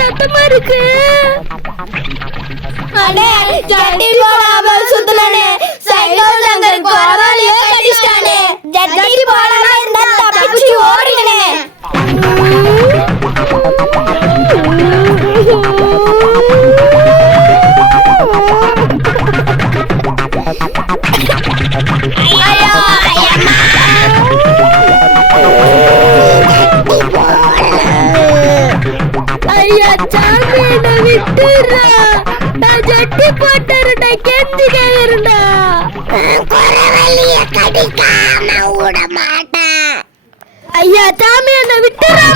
ரத்தமா இருக்கு. அடே ஜட்டி போடாம சுத்துனனே சைக்கிள் சங்கர் கோராலியே கடிச்சானே. ஜட்டி போடாம இருந்தா தப்பிச்சு ஓடினனே. ஐயோ ஐயம்மா. ஐயா சாமி என்ன விட்டுறா. நான் ஜட்டி போட்டுறேன்டா, கெஞ்சி கேக்குறேன்டா. குறவழிய கடிக்காம விட மாட்டேன். ஐயா சாமி என்ன விட்டுறா.